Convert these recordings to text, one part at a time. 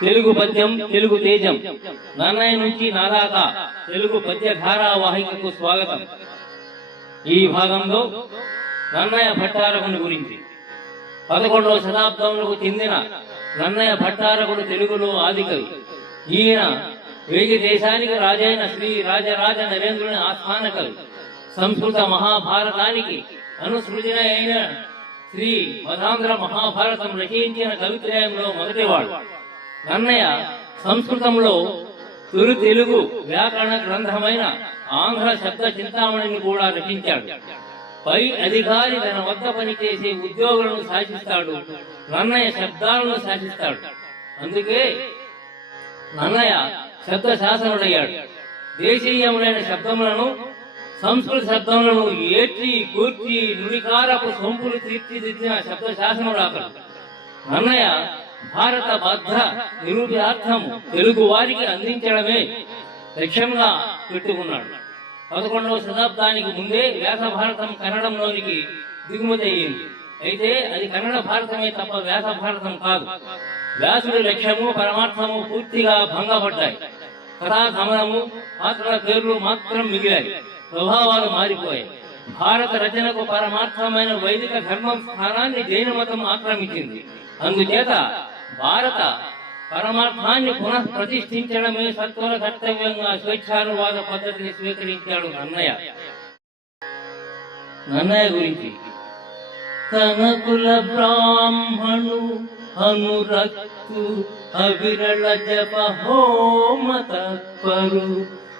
తెలుగు పద్యం తెలుగు తేజం. నన్నయ్య నుంచి నాదాకా తెలుగు పద్య ధారావాహికకు స్వాగతం. ఈ భాగంలో నన్నయ్య భట్టారకుని గురించి. పదకొండవ శతాబ్దంలో చెందిన నన్నయ్య భట్టారకుడు తెలుగులో ఆదికవి ఈయన వేగి దేశానికి రాజైన శ్రీ రాజరాజ నరేంద్రుని ఆస్థాన కవి. సంస్కృత మహాభారతానికి అనుసృజన అయిన శ్రీ మధాంధ్ర మహాభారతం రచించిన కవిత్రయంలో మొదటివాడు. నన్నయ్య సంస్కృతంలో తొలి తెలుగు వ్యాకరణ గ్రంథమైన ఆంధ్ర శబ్ద చింతామణిని కూడా రచించాడు. పై అధికారి తన వద్ద పనిచేసే ఉద్యోగులను శాసిస్తాడు. నన్నయ్య శబ్దాలను శాసిస్తాడు. అందుకే నన్నయ్య శబ్ద శాసనుడయ్యాడు. దేశీయములైన శబ్దములను సంస్కృత శబ్దములను ఏற்றி కూర్చి నుడికారపు సొంపులు తీర్చిదిద్దిన శబ్ద శాసనుడు అతడు భారత బద్ధ నిరూపార్థము తెలుగు వారికి అందించడమే లక్ష్యంగా పెట్టుకున్నాడు. పదకొండవ శతాబ్దానికి ముందే వ్యాస భారతం కన్నడంలోనికి దిగుమతి అయ్యింది. అయితే అది కన్నడ భారతమే తప్ప వ్యాస భారతం కాదు. వ్యాసుడి లక్ష్యము పరమార్థము పూర్తిగా భంగపడ్డాయి. కథా గమనము పాత్రల పేర్లు మాత్రం మిగిలాయి. ప్రభావాలు మారిపోయాయి. భారత రచనకు పరమార్థమైన వైదిక ధర్మం స్థానాన్ని జైన మతం ఆక్రమించింది. అందుచేత భారత పరమార్థాన్ని పునః ప్రతిష్ఠించడమే సత్వర కర్తవ్యంగా స్వేచ్ఛానువాద పద్ధతిని స్వీకరించాడు నన్నయ్య. నన్నయ్య గురించి. తన కుల బ్రాహ్మణు అనురక్తు అవిరళ జప హోమ తత్పరు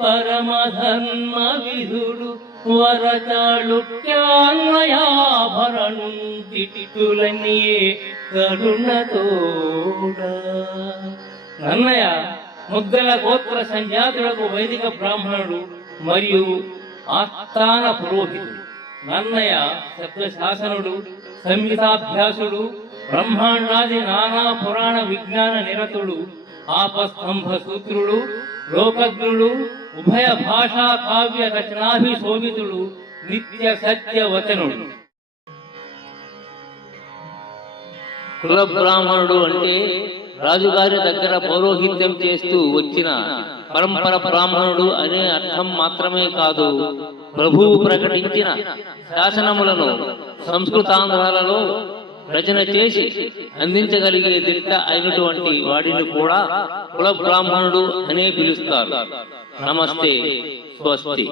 సద్వినుతావదాత చరితు పరమధర్మ విధుడు కరుణతోడ. నన్నయ్య ముద్దల గోత్ర సంజాతులకు వైదిక బ్రాహ్మణుడు మరియు ఆస్థాన పురోహితుడు. నన్నయ్య శబ్దశాసనుడు సంహితాభ్యాసుడు బ్రహ్మాండాది నానా పురాణ విజ్ఞాన నిరతుడు ఆపస్తంభ సూత్రుడు లోకజ్ఞుడు ఉభయ భాషా కావ్య రచనాభి రచనాభిశోభితుడు నిత్య సత్య వచనుడు. కుల బ్రాహ్మణుడు అంటే రాజుగారి దగ్గర పౌరోహిత్యం చేస్తూ వచ్చిన పరంపర బ్రాహ్మణుడు అనే అర్థం మాత్రమే కాదు. ప్రభువు ప్రకటించిన శాసనములను సంస్కృతాంధ్రాలలో రచన చేసి అందించగలిగే దిట్ట అయినటువంటి వాడిని కూడా కుల బ్రాహ్మణుడు అనే పిలుస్తారు. నమస్తే స్వస్తి.